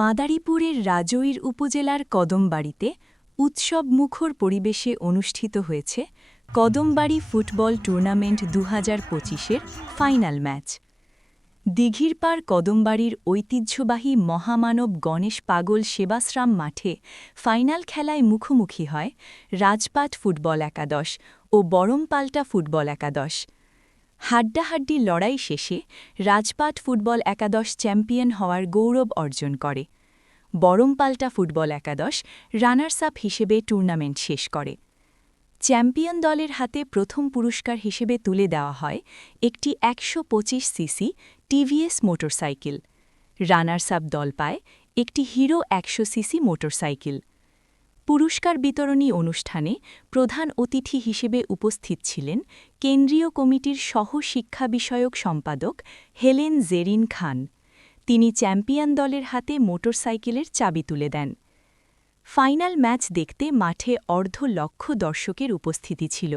মাদারীপুরের রাজৈর উপজেলার কদমবাড়িতে উৎসবমুখর পরিবেশে অনুষ্ঠিত হয়েছে কদমবাড়ি ফুটবল টুর্নামেন্ট ২০২৫-এর ফাইনাল ম্যাচ। দিঘিরপাড় কদমবাড়ির ঐতিহ্যবাহী মহামানব গণেশ পাগল সেবাশ্রাম মাঠে ফাইনাল খেলায় মুখোমুখি হয় রাজপাট ফুটবল একাদশ ও বরমপাল্টা ফুটবল একাদশ। হাড্ডাহাড্ডি লড়াই শেষে রাজপাট ফুটবল একাদশ চ্যাম্পিয়ন হওয়ার গৌরব অর্জন করে। বরমপাল্টা ফুটবল একাদশ রানার্স আপ হিসেবে টুর্নামেন্ট শেষ করে। চ্যাম্পিয়ন দলের হাতে প্রথম পুরস্কার হিসেবে তুলে দেওয়া হয় একটি ১২৫ CC TVS motorcycle. Runners up দল পায় একটি হিরো ১০০ সিসি মোটরসাইকেল। পুরস্কার বিতরণী অনুষ্ঠানে প্রধান অতিথি হিসেবে উপস্থিত ছিলেন কেন্দ্রীয় কমিটির সহ শিক্ষা বিষয়ক সম্পাদক হেলেন জেরিন খান। তিনি চ্যাম্পিয়ন দলের হাতে মোটরসাইকেলের চাবি তুলে দেন। ফাইনাল ম্যাচ দেখতে মাঠে অর্ধলক্ষ দর্শকের উপস্থিতি ছিল।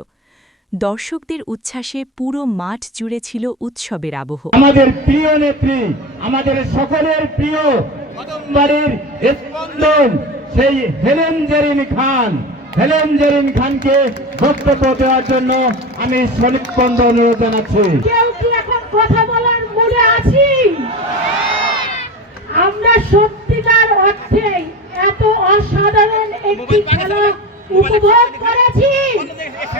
দর্শকদের উচ্ছ্বাসে পুরো মাঠ জুড়ে ছিল উৎসবের আবহ। আমাদের প্রিয় নেত্রী, আমাদের সকলের প্রিয় কদমবাড়ির স্পন্দন সেই হেলেন জেরিন খানকে বক্তব্য দেওয়ার জন্য আমি সনিষ্পন্দ অনুরোধ জানাচ্ছি। কেউ কি এখন কথা বলার মুডে আছি? আমরা সত্যিকার অর্থে এত অসাধারণ একটি খেলা উপভোগ করেছি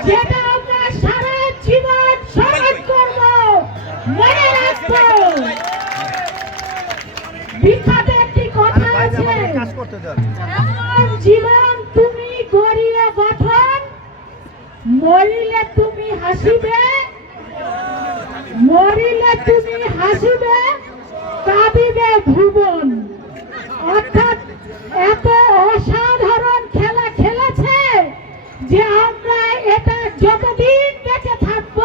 যেটা আমরা সারা জীবন স্মরণ করব, মনে রাখবো। বিখ্যাত একটি কথা আছে, এমন জীবন তুমি গড়িয়ে গঠন, মরিলে তুমি হাসিবে, কাঁদিবে ভুবন। অর্থাৎ এত অসাধারণ খেলা খেলেছে যে আমরা এটা যতদিন বেঁচে থাকব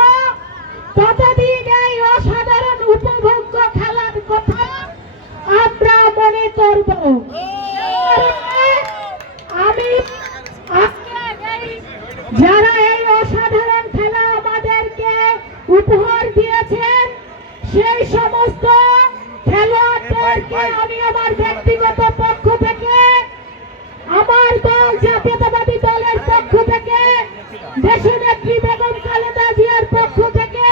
ততদিন এই অসাধারণ উপভোগ্য খেলার কথা আমরা মনে করব। আমি যারা এই অসাধারণ খেলা আমাদেরকে উপহার দিয়েছেন সেই সমস্ত খেলোয়াড়দেরকে আমি আমার ব্যক্তিগত পক্ষ থেকে, আমার দল জাতীয়তাবাদী দলের পক্ষ থেকে, দেশনেত্রী বেগম খালেদা জিয়ার পক্ষ থেকে,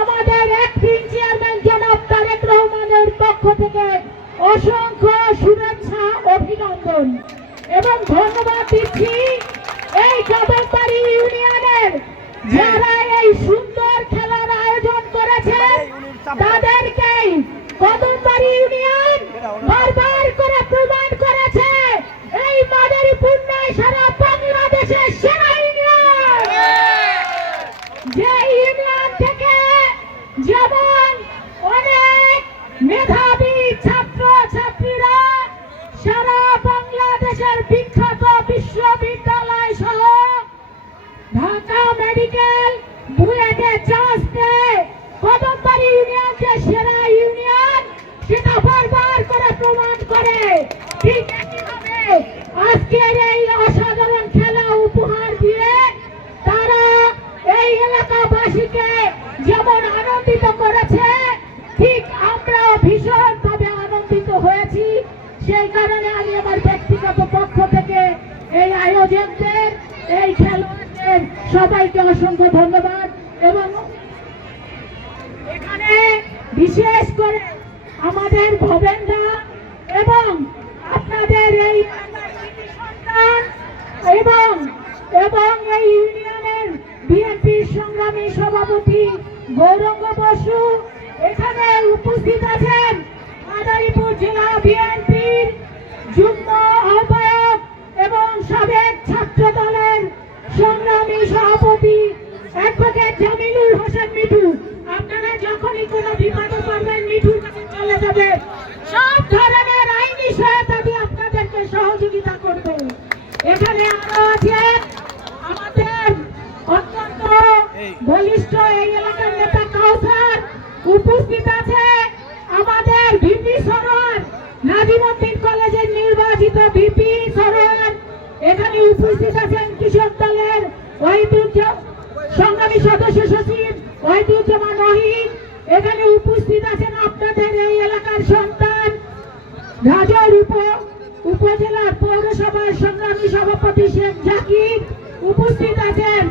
আমাদের অ্যাক্টিং চেয়ারম্যান জনাব তারেক রহমানের পক্ষ থেকে অসংখ্য শুভেচ্ছা, অভিনন্দন এবং ধন্যবাদ দিচ্ছি এই কদমবাড়ি ইউনিয়নের যারা এই সুন্দর খেলার আয়োজন করেছেন তাদেরকে। কদমবাড়ি ইউনিয়ন বারবার করে প্রমাণ করেছে এই মাদারীপুর নয় সারা বাংলাদেশের সেরা ইউনিয়ন, যে ইউনিয়ন থেকে যেমন অনেক মেধাবী ছাত্র ছাত্রীরা সারা বাংলাদেশের বিখ্যাত বিশ্ববিদ্যালয় সহ ঢাকা মেডিকেল বুয়েটে চান্স দেয়, কদমবাড়ি ইউনিয়ন যে সেরা ইউনিয়ন সেটা বারবার করে প্রমাণ করে। ঠিক একইভাবে আজকের এই অসাধারণ খেলা উপহার দিয়ে তারা এই এলাকাবাসীকে যেমন আনন্দিত করেছে, ঠিক আমরা ভীষণভাবে আনন্দিত হয়েছি। সেই কারণে আমি আমার ব্যক্তিগত পক্ষ থেকে এই আয়োজকদের, এই খেলোয়াড়দের সবাইকে অসংখ্য ধন্যবাদ এবং এখানে বিশেষ করে আমাদের ভবেন্দা এবং আপনাদের এই সন্তান এবং এই ইউনিয়নের বিএনপির সংগ্রামী সভাপতি গৌরঙ্গ বসু এখানে উপস্থিত আছেন। মাদারীপুর জেলা বিএনপির যুগ্ম আহ্বায়ক এবং সাবেক ছাত্র দলের সংগ্রামী সভাপতি অ্যাডভোকেট জামিলুল হোসেন মিঠু। আপনারা যখনই কোনো বিপদে পড়বেন মিঠুর কাছে চলে যাবেন, সব ধরনের আইনি সহায়তা দিয়ে আপনাদেরকে সহযোগিতা করবে। এখানে আরো আছেন আমাদের অত্যন্ত বলিষ্ঠ এই এলাকার নেতা কাউসার, উপস্থিত আছে আমাদের ভিপি সরোয়ার, নাজিমউদ্দিন কলেজের নির্বাচিত ভিপি সরোয়ার, এখানে উপস্থিত আছেন কৃষক দলের সংগ্রামী সদস্য সচিব ওয়াহিদুজ্জামান ওয়াহিদ, এখানে উপস্থিত আছেন আপনার উপজেলার পৌরসভার সংগ্রামী সভাপতি শেখ জাকির, উপস্থিত আছেন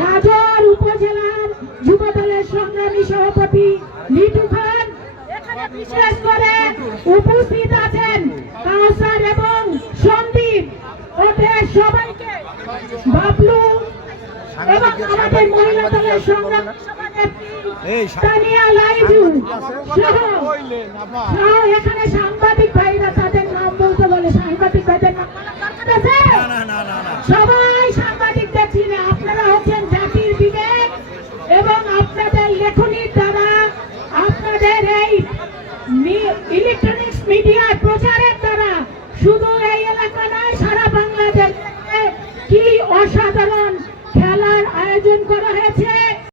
রাজর উপজেলার যুব দলের সংগ্রামী সভাপতি লিটু খান, এখানে বিশেষ করে উপস্থিত আছেন কাউসার এবং সন্দীপ, ওদের সবাইকে বাবলু এবং আমাদের মহিলা দলের সংগ্রামী সভানেত্রী তানিয়া লাইজু সহ এখানে সাংবাদিক ভাইরা তাদের নাম বলতে বলে, সাংবাদিক ভাইদের নাম বলার দরকার আছে? সবাই সাংবাদিকদের চিনে। আপনারা হচ্ছেন জাতির বিবেক এবং আপনাদের লেখনীর দ্বারা আপনাদের এই ইলেকট্রনিক্স মিডিয়ার প্রচার